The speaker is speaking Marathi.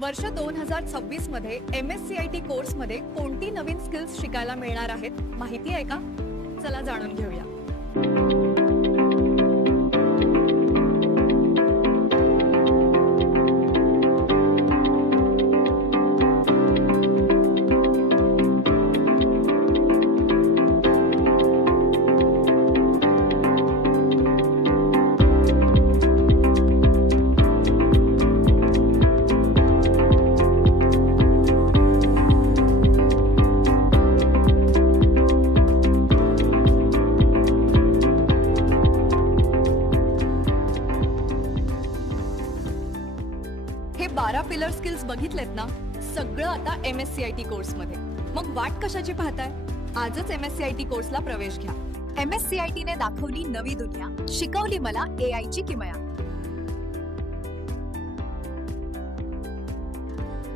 वर्ष 2026 मध्ये MSCIT कोर्स मध्ये कोणती नवीन स्किल्स शिकायला मिळणार आहेत माहिती आहे का? चला जाणून घेऊया। हे 12 पिलर स्किल्स बघितलेत ना, सगळं आता MSCIT कोर्स मध्ये। मग वाट कशाची पाहताय? आजच MSCIT कोर्सला प्रवेश घ्या। MSCIT ने दाखवली नवी दुनिया, शिकवली मला AI ची किमया।